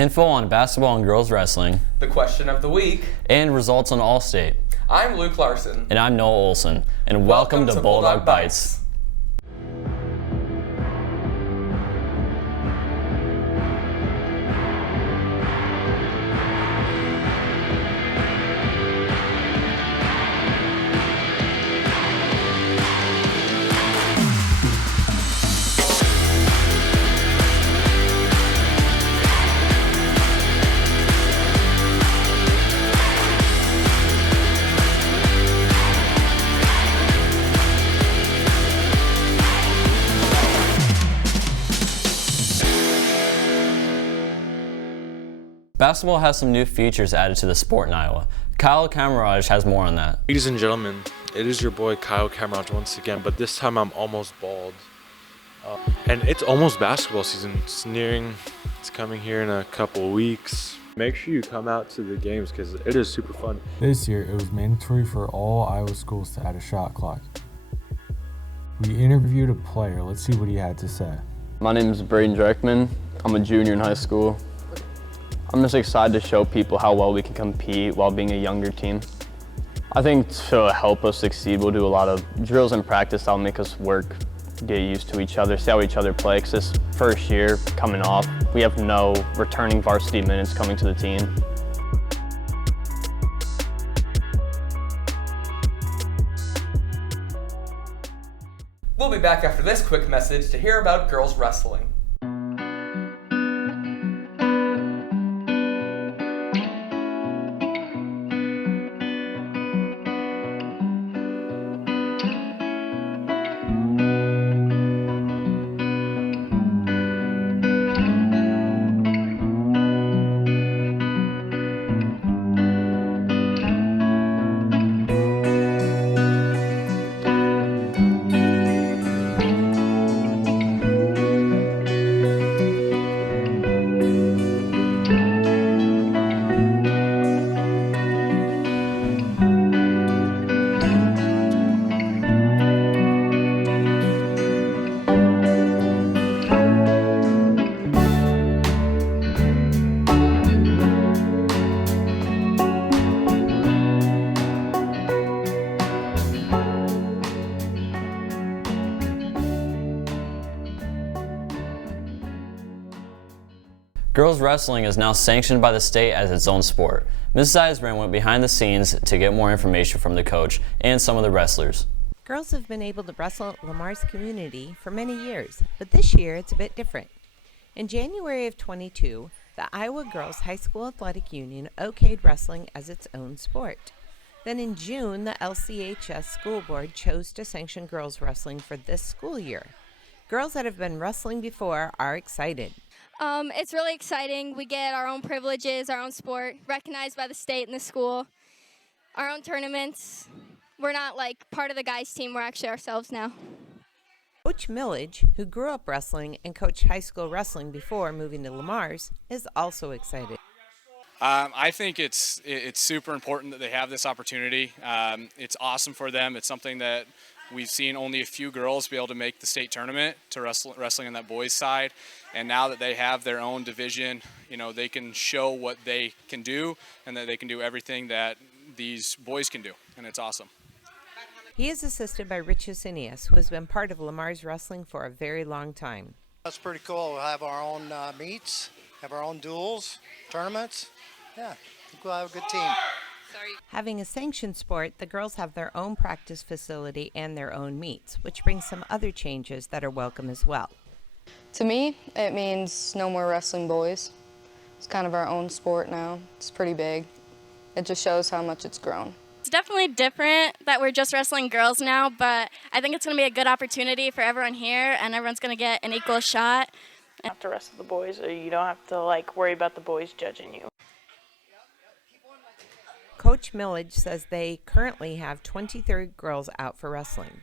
info on basketball and girls wrestling, the question of the week, and results on All-State. I'm Luke Larson. And I'm Noah Olson. And welcome to Bulldog Bites. Basketball has some new features added to the sport in Iowa. Kyle Camarage has more on that. Ladies and gentlemen, it is your boy Kyle Camarage once again, but this time I'm almost bald. And it's almost basketball season. It's coming here in a couple of weeks. Make sure you come out to the games because it is super fun. This year, it was mandatory for all Iowa schools to add a shot clock. We interviewed a player. Let's see what he had to say. My name is Braden Dreckman. I'm a junior in high school. I'm just excited to show people how well we can compete while being a younger team. I think to help us succeed, we'll do a lot of drills in practice that'll make us work, get used to each other, see how each other play. Because this first year coming off, we have no returning varsity minutes coming to the team. We'll be back after this quick message to hear about girls wrestling. Girls wrestling is now sanctioned by the state as its own sport. Ms. Zeisbrand went behind the scenes to get more information from the coach and some of the wrestlers. Girls have been able to wrestle at Lamar's community for many years, but this year it's a bit different. In January of 22, the Iowa Girls High School Athletic Union okayed wrestling as its own sport. Then in June, the LCHS school board chose to sanction girls wrestling for this school year. Girls that have been wrestling before are excited. It's really exciting. We get our own privileges, our own sport, recognized by the state and the school, our own tournaments. We're not like part of the guys' team, we're actually ourselves now. Coach Millage, who grew up wrestling and coached high school wrestling before moving to Lamar's, is also excited. I think it's super important that they have this opportunity. It's awesome for them. It's something that we've seen only a few girls be able to make the state tournament to wrestling on that boys' side. And now that they have their own division, they can show what they can do and that they can do everything that these boys can do. And it's awesome. He is assisted by Rich Usinius, who has been part of Lamar's wrestling for a very long time. That's pretty cool. We'll have our own meets, have our own duels, tournaments. Yeah, I think we'll have a good team. Having a sanctioned sport, the girls have their own practice facility and their own meets, which brings some other changes that are welcome as well. To me, it means no more wrestling boys. It's kind of our own sport now. It's pretty big. It just shows how much it's grown. It's definitely different that we're just wrestling girls now, but I think it's going to be a good opportunity for everyone here, and everyone's going to get an equal shot. You don't have to wrestle the boys, or you don't have to worry about the boys judging you. Coach Millage says they currently have 23 girls out for wrestling.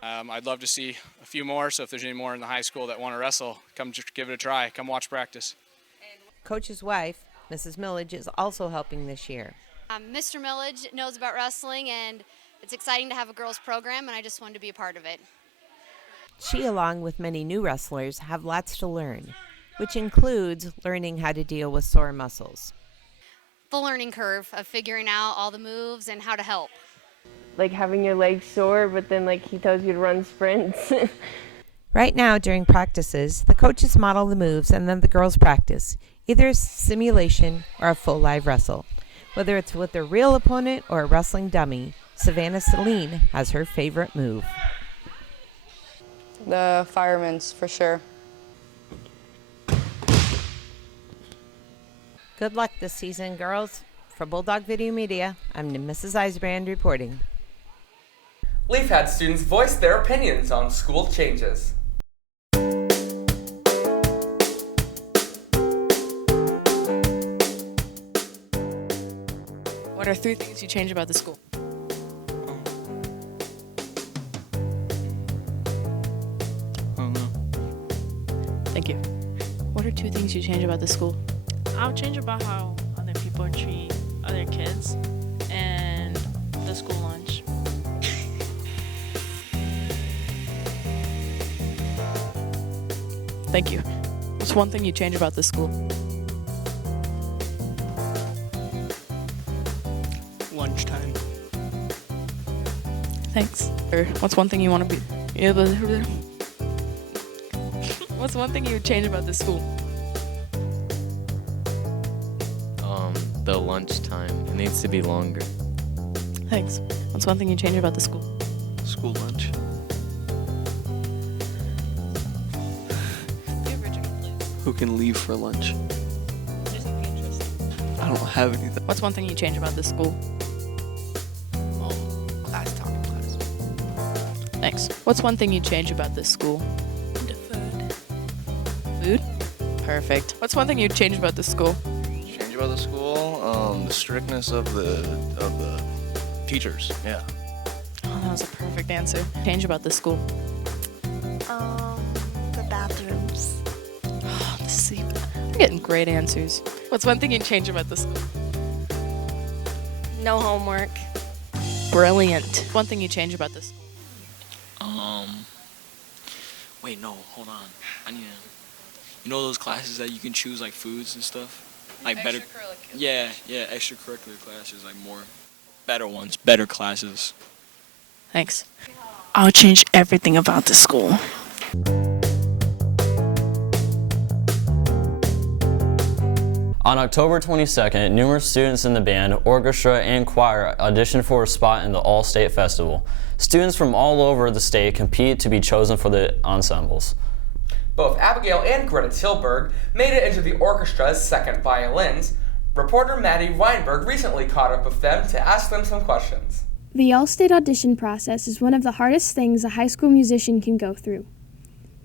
I'd love to see a few more, so if there's any more in the high school that want to wrestle, come just give it a try. Come watch practice. Coach's wife, Mrs. Millage, is also helping this year. Mr. Millage knows about wrestling, and it's exciting to have a girls program, and I just wanted to be a part of it. She, along with many new wrestlers, have lots to learn. which includes learning how to deal with sore muscles. The learning curve of figuring out all the moves and how to help. Like having your legs sore, but then like he tells you to run sprints. Right now, during practices, the coaches model the moves and then the girls practice, either a simulation or a full live wrestle. Whether it's with a real opponent or a wrestling dummy, Savannah Celine has her favorite move. The fireman's for sure. Good luck this season, girls. For Bulldog Video Media, I'm Mrs. Eisbrand reporting. Leaf had students voice their opinions on school changes. What are 3 things you change about the school? Oh no. Thank you. What are 2 things you change about the school? I'll change about how other people treat other kids and the school lunch. Thank you. What's 1 thing you change about the school? Lunchtime. Thanks. Or what's 1 thing you want to be? What's 1 thing you would change about the school? The lunchtime. It needs to be longer. Thanks. What's 1 thing you change about the school? School lunch. Who can leave for lunch? I don't have anything. What's 1 thing you change about the school? Class topic class. Thanks. What's 1 thing you change about this school? The food. Food? Perfect. What's 1 thing you'd change about this school? Change about the school? The strictness of the teachers. Yeah. Oh, that was a perfect answer. Change about this school. The bathrooms. Oh, the sleep. I'm getting great answers. What's 1 thing you'd change about the school? No homework. Brilliant. 1 thing you change about this school? Wait, no, hold on. I need to. You know those classes that you can choose like foods and stuff? Like better. Yeah, extracurricular classes, like more better ones, better classes. Thanks. I'll change everything about the school. On October 22nd, numerous students in the band, orchestra, and choir auditioned for a spot in the All-State Festival. Students from all over the state compete to be chosen for the ensembles. Both Abigail and Greta Tilburg made it into the orchestra's second violins. Reporter Maddie Weinberg recently caught up with them to ask them some questions. The All-State audition process is one of the hardest things a high school musician can go through.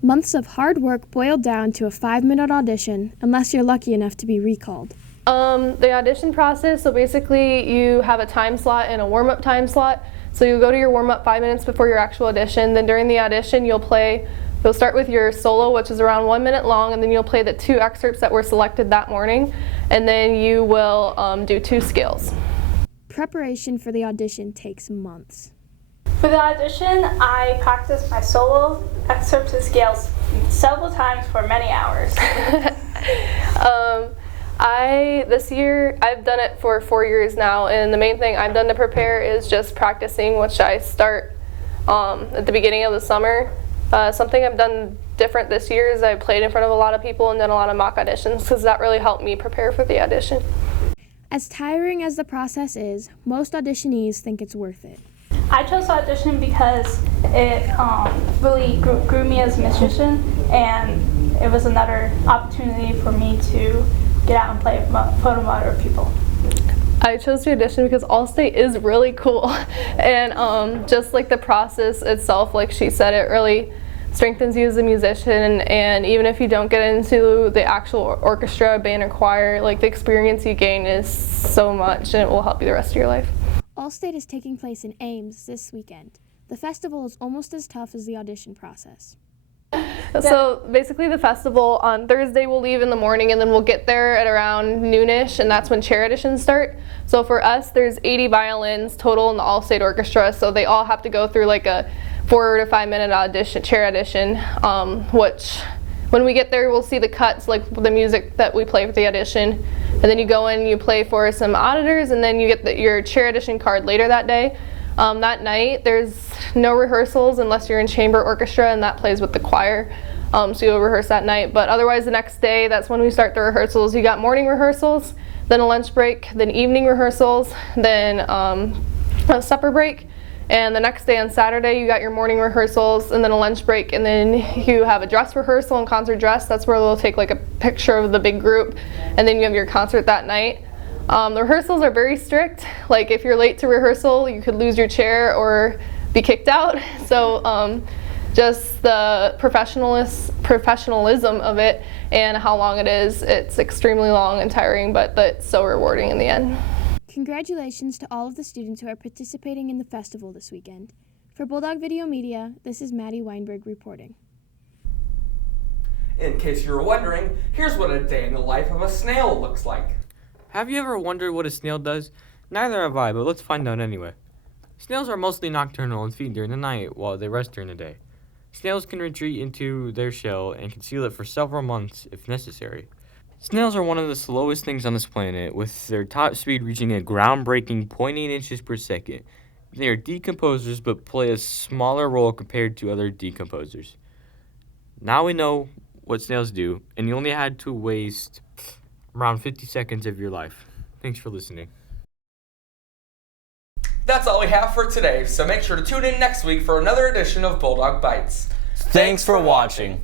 Months of hard work boiled down to a 5-minute audition, unless you're lucky enough to be recalled. The audition process, so basically you have a time slot and a warm-up time slot. So you go to your warm-up 5 minutes before your actual audition. Then during the audition you'll start with your solo, which is around 1 minute long, and then you'll play the 2 excerpts that were selected that morning, and then you will do 2 scales. Preparation for the audition takes months. For the audition, I practiced my solo, excerpts, and scales several times for many hours. This year, I've done it for 4 years now, and the main thing I've done to prepare is just practicing, which I start at the beginning of the summer. Something I've done different this year is I played in front of a lot of people and done a lot of mock auditions, because that really helped me prepare for the audition. As tiring as the process is, most auditionees think it's worth it. I chose to audition because it really grew me as a musician, and it was another opportunity for me to get out and play in front of other people. I chose to audition because All-State is really cool, and just like the process itself, like she said, it really strengthens you as a musician, and even if you don't get into the actual orchestra, band, or choir, like the experience you gain is so much, and it will help you the rest of your life. All-State is taking place in Ames this weekend. The festival is almost as tough as the audition process. So basically the festival on Thursday we'll leave in the morning, and then we'll get there at around noonish, and that's when chair auditions start. So for us, there's 80 violins total in the All-State Orchestra, so they all have to go through like a 4 to 5 minute chair audition, which When we get there, we'll see the cuts, like the music that we play for the audition. And then you go in, you play for some auditors, and then you get your chair audition card later that day. That night, there's no rehearsals unless you're in chamber orchestra, and that plays with the choir. So you'll rehearse that night. But otherwise, the next day, that's when we start the rehearsals. You got morning rehearsals, then a lunch break, then evening rehearsals, then a supper break. And the next day on Saturday, you got your morning rehearsals and then a lunch break, and then you have a dress rehearsal and concert dress. That's where they'll take like a picture of the big group, and then you have your concert that night. The rehearsals are very strict. Like if you're late to rehearsal, you could lose your chair or be kicked out. So just the professionalism of it and how long it is, it's extremely long and tiring, but it's so rewarding in the end. Congratulations to all of the students who are participating in the festival this weekend. For Bulldog Video Media, this is Maddie Weinberg reporting. In case you were wondering, here's what a day in the life of a snail looks like. Have you ever wondered what a snail does? Neither have I, but let's find out anyway. Snails are mostly nocturnal and feed during the night while they rest during the day. Snails can retreat into their shell and conceal it for several months if necessary. Snails are one of the slowest things on this planet, with their top speed reaching a groundbreaking 0.8 inches per second. They are decomposers but play a smaller role compared to other decomposers. Now we know what snails do, and you only had to waste around 50 seconds of your life. Thanks for listening. That's all we have for today, so make sure to tune in next week for another edition of Bulldog Bites. Thanks for watching.